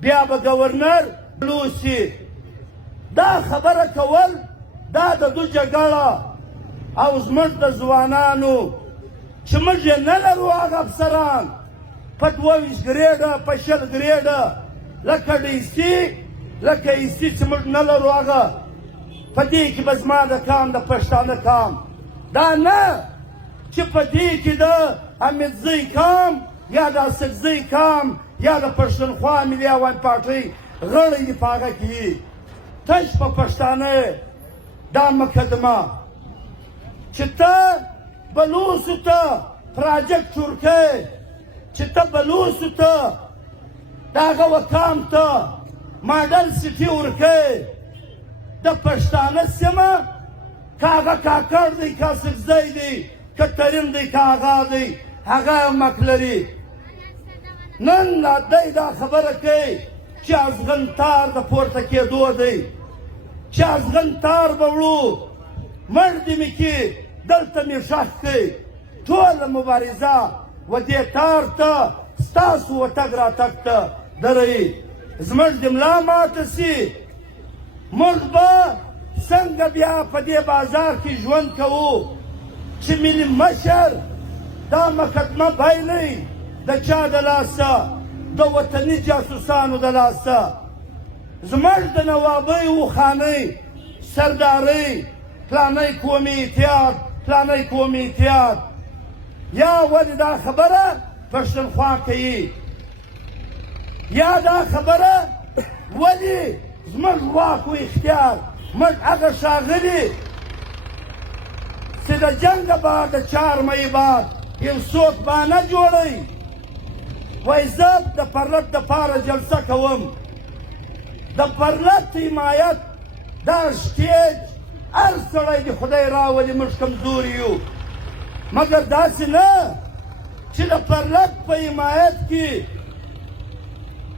بیا به گورنر لوسی دا خبره کول دا د دو جګړه او زموږ د ځوانانو چې موږ یې نه لرو هغه افسران په 22 ګریډه په 20 ګریډه لکه ډیسي لکه ایسي چې موږ نه لرو هغه په دې کې به زما د کام د پښتانه کام دا نه چې په دې کې د امیدزۍ کام یا د اسدزۍ کام یا د پښتونخوا ملي عوام پارټۍ غړی دي په هغه کې تش په پښتانه دا مقدمه چې ته بلوڅو ته پراجکټ جوړ کړې چې ته بلوڅو ته د هغه وکام ته ماډل سټي ورکړې د پښتانه سیمه که هغه کاکړ دی که اسدزی دی که ترین دی که هغه دی هغه مک لري نن دی دا خبره کوي چې ازغن تار د پورته کېدو دی چې ازغن تار به وړو مړ دې مې کې دلته مې ښخ کړئ ټوله مبارزه و دې تار ته ستاسو وتګ راتګ ته دروي زموږ د ملا ماته سي موږ به څنګه بیا په دې بازار کې ژوند کوو چې ملي مشر دا مقدمه بایلئ د چا د لاسه د وطني جاسوسانو د لاسه زموږ د نوابۍ وخانۍ سردارۍ فلانی قومي اتحاد فلانی قومي اتحاد یا ولې دا خبره پښتونخوا کوي یا دا خبره ولې زموږ واک و اختیار موږ هغه ښاغلي چې د جنګه بعد د 4 مۍ بعد یو څوک بانه جوړوي وایي زه د پرلط دپاره جلسه کوم د پرلط حمایت دا سټیج هر سړی د خدای راولي موږ کمزوري یو مګر داسې نه چې د پرلط په حمایت کې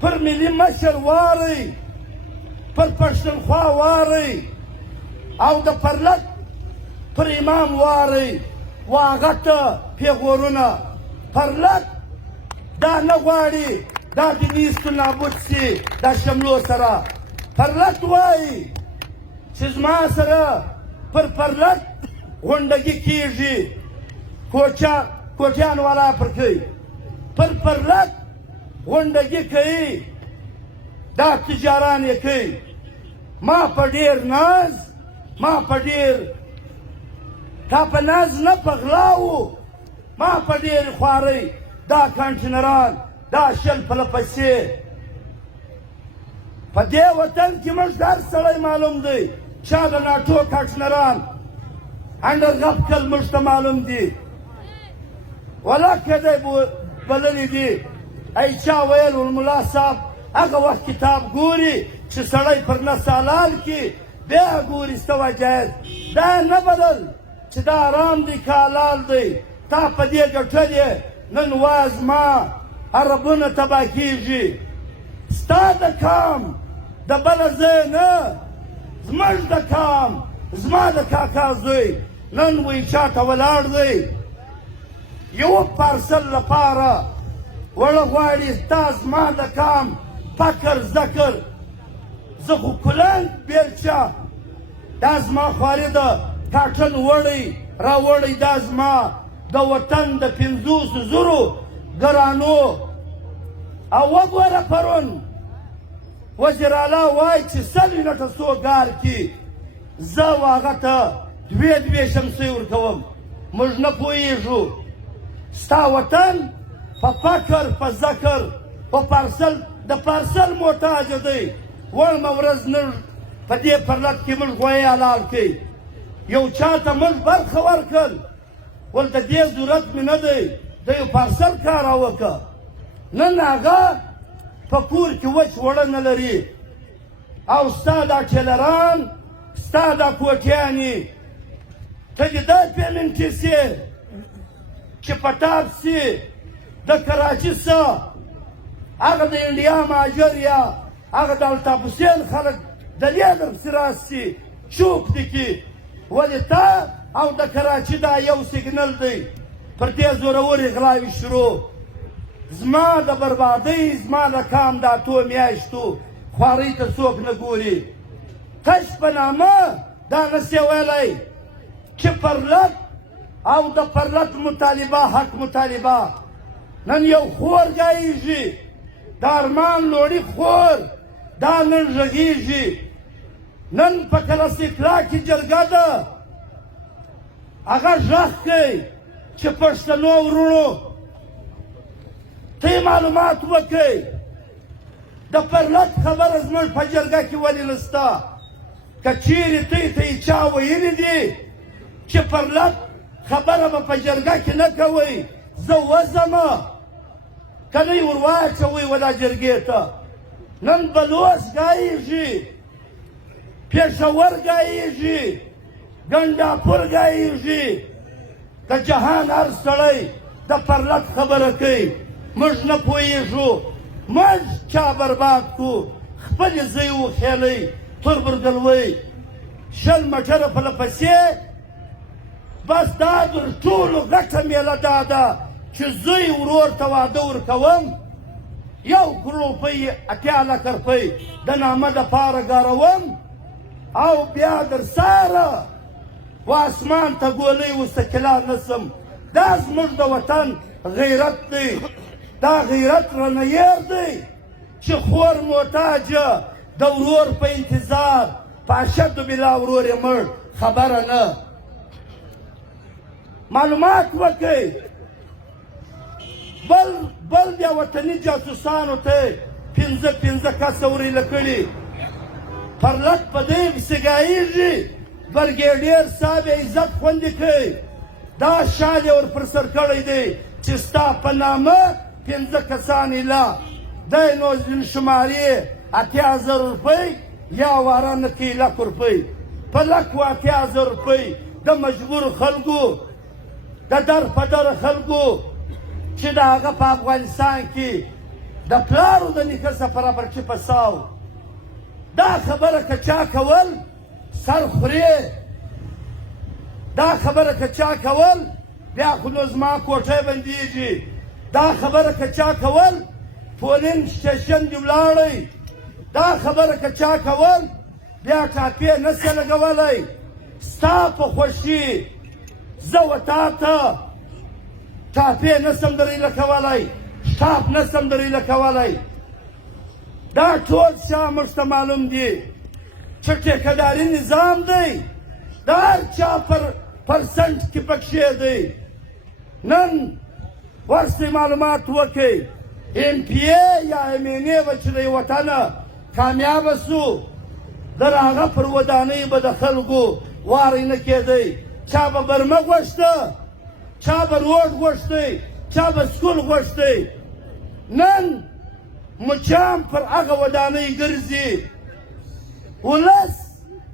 پر ملي مشر وارئ پر پښتونخوا وارئ او د پرلط پر امام وارئ واغه ته پیغورونه پرلط دا نه غواړي دا د نیستو نابود سي دا شملو سره پرلط وایي چې زما سره پر پرلط غونډګي کېږي کوټیان والا پر کوي پر پرلط غونډګي کوي دا تجاران یې کوي ما په ډېر ناز ما په ډېر تا په ناز نه په غلاو ما په ډېر خوارۍ دا کانټینران دا شل پله پیسې په دې وطن کې موږ هر سړی معلوم دی چا د ناټو کانټینران انډرغپ کل موږ ته معلوم دي ولکه دی بللي دي ای چا ویل الملا صاحب هغه وخت کتاب ګوري چې سړی پر نس حلال کي بیا ګوري استوا جایز دا نه بدل چې دا حرام دی که حلال دی تا په دې ګټلې نن وایه زما عربونه تباه کېږي ستا د کام د بله ځای نه زموږ د کام زما د کاکا زوی نن وایي چا ته ولاړ دی یو پارسل لپاره وړه غواړي ستا زما د کام فکر ذکر زه خو کلنګ بیلچه دا زما خواري ده کاټن وړی راوړی دا زما د وطن د 500,000 ګرانو او وګوره پرون وزیر اعلی وایي چې 100 منټه څو ګار کې زه هغه ته 2 شمسۍ ورکوم موږ نه پوهېږو ستا وطن په فکر په ذکر په پارسل د پارسل محتاج دی وړمه ورځ نن په دې پرلط کې موږ غویې حلال کړئ یو چا ته موږ برخه ورکړل ول د دې ضرورت مې نه دی د یو پارسل کار راوکړه نن هغه په کور کې وچ وړه نه لري او ستا دا ټیلران ستا دا کوټیانې ته دې دا پیمنټې سي چې پټاپ سي د کراچي څه هغه د انډیا مهاجر یا هغه د الطاف حسین خلک د لیدر پسې راسي چوک دي کې ولې تا او د کراچي دا یو سیګنل دی پر دې زورورې غلاوې شروع زما د بربادۍ زما د کام د اتو میاشتو خوارۍ ته څوک نه ګوري کش په نامه دا نسي ویلی چې پرلت او د پرلت مطالبه حق مطالبه نن یو خور ګایږي د ارمان لوړي خور دا نن غږیږي نن په کلاسیکلا کې جرګه ده هغه غږ کوي چې پښتنو ورونو ته معلومات وکړئ د پرلت خبره زموږ په جرګه کې ولې نشته که چیرې ته یې چا ویلي دي چې پرلت خبره به په جرګه کې نه کوئ زه وځمه که نه یې ور واچوئ ولا جرګې ته نن بلوڅ ګایږي پېښور ګایږي ګنډاپور ګایږي د جهان هر سړی د پرلت خبره کوي موږ نه پوهېږو موږ چا برباد کړو خپلې زوی وخېلی توربرګلوی شل مټره پله پسې بس دا در ټولو ګټه میله دا ده چې زوی ورور ته واده ورکوم 1 کروڑ روپۍ 80 لکه روپۍ د نامه دپاره ګاروم او بیا در ساره و اسمان ته ګولۍ وستکلا نسم دا زموږ د وطن غیرت دی دا غیرت رانه یېر دی چې خور محتاجه د ورور په انتظار په اشد بلا ورور یې مړ خبره نه معلومات وکړئ بل بیا وطني جاسوسانو ته 15 کسه وریله کړي پرلت په دې پسې ګایږي برګېډیر صاحب یې عزت خوندي کوي دا شال یې ور پر سر کړی دی چې ستا په نامه 15 کسان ایله دی نو شمارې 80,000 روپۍ یا واره نه کوي 1,00,000 روپۍ په 1,80,000 روپۍ د مجبور خلکو د در په در خلکو چې د هغه په افغانستان کې د پلارو د نیکه سفره برچې په ساو دا خبره که چا کول سر خورې دا خبره که چا کول بیا خو نو زما کوټۍ بندېږي دا خبره که چا کول پولینګ سټیشن دې ولاړئ دا خبره که چا کول بیا ټاپې نسې لګولی ستا په خوښي زه و تا ته ټاپې نسم درېله کولی ټاپ نسم درېله کولی دا ټول شا موږ ته معلوم دي چې ټیکهداري نظام دی د هر چا پرسنټ کې پکښې دی نن ورسئ معلومات وکړئ MP یا MNA به چې د یو وطنه کامیابه سو در هغه پر ودانۍ به د خلکو واری نه کېدی چا به برمه غوښته چا به روډ غوښتی چا به سکول غوښتی نن مچان پر هغه ودانۍ ګرځي ولس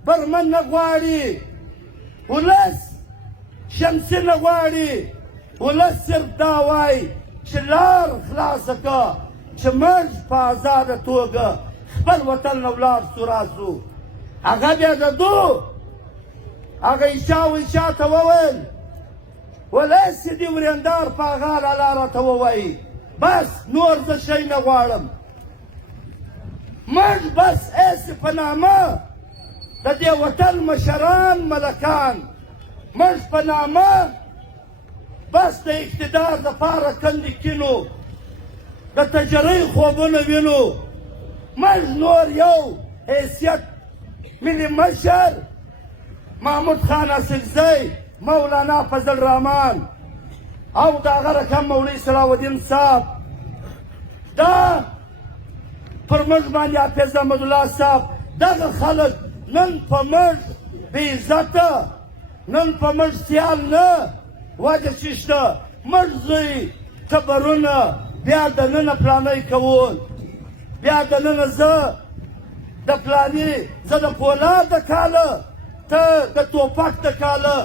برمه نه غواړي ولس شمسي نه غواړي ولس صرف دا وایي چې لار خلاصه که چې موږ په ازاده توګه خپل وطن نه ولاړ سو راسو هغه بیا د دو هغه ایشا ته وویل ولاسې دې ورېندار په هغه لاله راته ووایي بس نور زه شی نه غواړم موږ بس ایسې په نامه د دې وطن مشران ملکان موږ په نامه بس د اقتدار دپاره کندې کینو د تجرۍ خوبونه وینو موږ نور یو حیثیت ملي مشر محمود خان اصلزی مولانا فضل الرحمن او د هغه رقم مولوي صلاح الدین صاحب دا پر موږ باندې حافظ احمد الله صاحب دغه خلک نن په موږ بې عزته نن په موږ سیال نه وجه چې شته موږ زوی قبرونه بیا دننه پلانۍ کول بیا دننه زه د پلاني زه د پولاد د کاله ته د توپک د کاله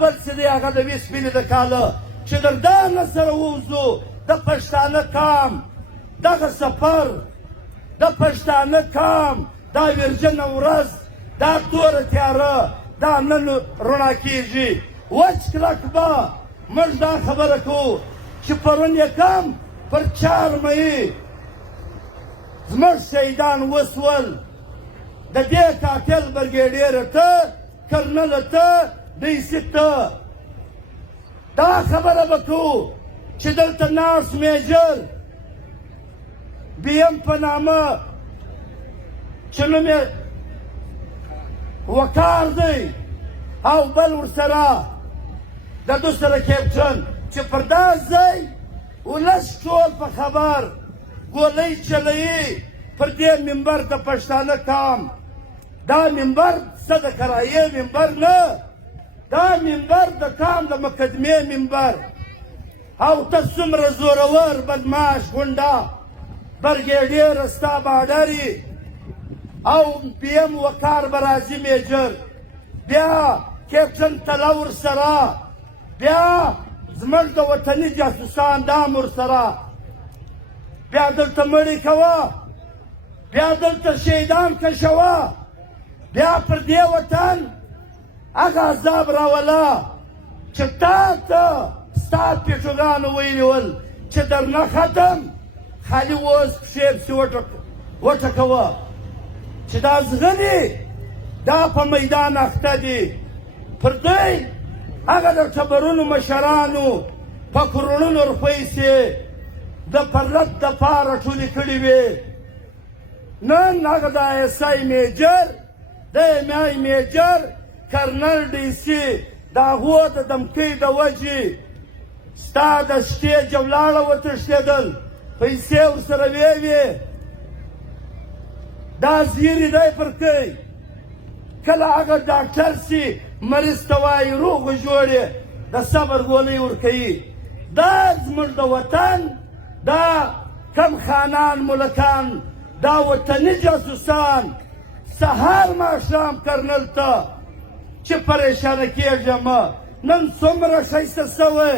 بل څه دی هغه د 20 ملي د کاله چې در دانه سره ووځو د پښتانه کام دغه سفر د پښتانه کام دا ویرجنه ورځ دا توره تیاره دا نن رڼا کېږي وچ کلک به موږ دا خبره کوو چې پرون یې کم پر 4 مئی زموږ شهیدان وسول د دې قاتل برګیډیر ته کرنل ته ډیسي ته دا خبره به کوو چې دلته ناست میجر بي ام په نامه چې نوم یې وقار دی او بل ورسره د دو سره کیپټن چې پر دا ځای ولس ټول په خبر ګولۍ چلوي پر دې منبر د پښتانه کام دا منبر څه د کرایې منبر نه دا منبر د کام د مقدمې منبر او ته څومره زورور بدماش ګونډه برګیډیر ستا باډري او بي ام وقار به راځي میجر بیا کیپټن تله ورسره بیا زموږ د وطني جاسوسان دا هم ورسره بیا دلته مړي کوه بیا دلته شهیدان کشوه بیا پر دې وطن هغه عذاب راوله چې تا ته ستا پیټوګانو ویلي ول چې درنه ختم خالي اوس پښې پسې وټکوه چې دا زغلي دا په میدان اخته دي پر دوی هغه د ټبرونو مشرانو په کروڑونو روپۍ د پرلت دپاره ټولې کړې وې نن هغه د ایس آی میجر د ایم آی میجر کرنل ډي سي د هغو د دمکۍ د وجې ستا د سټیج ولاړه وتښتېدل پیسې ورسره وې دا زیري دی پر کوي کله هغه ډاکټر سي مریض ته وایي روغ جوړې د صبر ګولۍ ورکوي دا زموږ د وطن دا کم خانان ملکان دا وطني جاسوسان سهار ماښام کرنل ته چې پریشانه کېږم نن څومره ښایسته سوی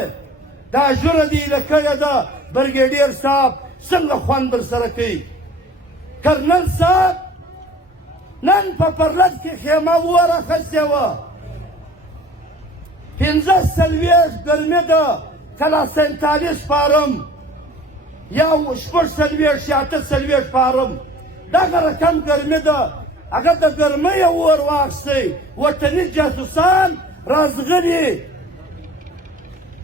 دا ژوره دې ایله کړې ده برګیډیر صاحب څنګه خوند در سره کوي کرنل صاحب نن په پرلت کې خیمه ورخستې وه 45 ګرمي ده کله 47 فارم یا 46 یا 48 فارم دغه رقم ګرمي ده هغه د ګرمۍ اور واخیستی وطني جاسوسان رازغلي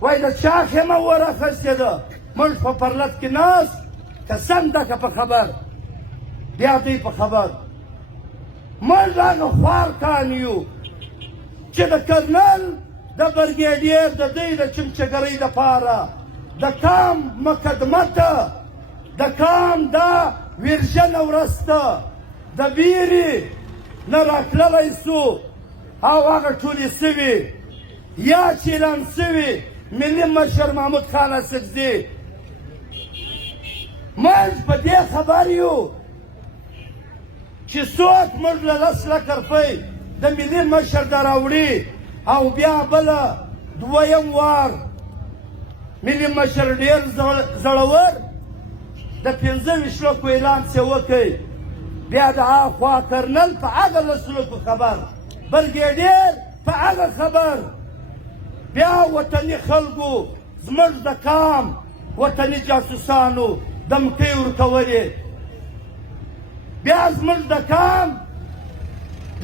وایي د چا خیمه ورخستې ده موږ په پرلت کې ناست قسم ده که په خبر بیا دوی په خبر موږ هغه خوارکان یو چې د کرنل د برګیډیر د دوی د چمچګرۍ دپاره د کام مقدمه ته د کام دا ویرژنه ورځ ته د بیرې نه راتللی سو او هغه ټولې سوي یا چې اعلان سوي ملي مشر محمود خان اسدزي موږ په دې خبر یو چې څوک موږ له 10 لکه روپۍ د ملي مشر د راوړي او بیا بله دویم وار ملي مشر ډېر زړور د 25 لکو اعلان چې وکړي بیا د هاخوا کرنل په هغه 10 لکو خبر برګیډیر په هغه خبر بیا وطني خلکو زموږ د کام وطني جاسوسانو دمکۍ ورکولې بیا زموږ د کام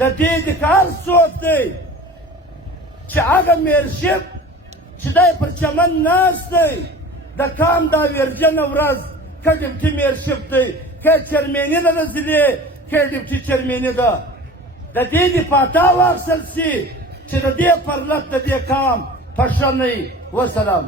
د دې د کار څوک دی چې هغه میرشب چې دی پر چمن ناست دی د کام دا ویرجنه ورځ که ډیپټي میرشب دی که چرمیني ده د ضلعې که ډیپټي چرمیني ده د دې د پاتا واخیستل سي چې د دې پرلت د دې کام په ښه نه وي. وسلام.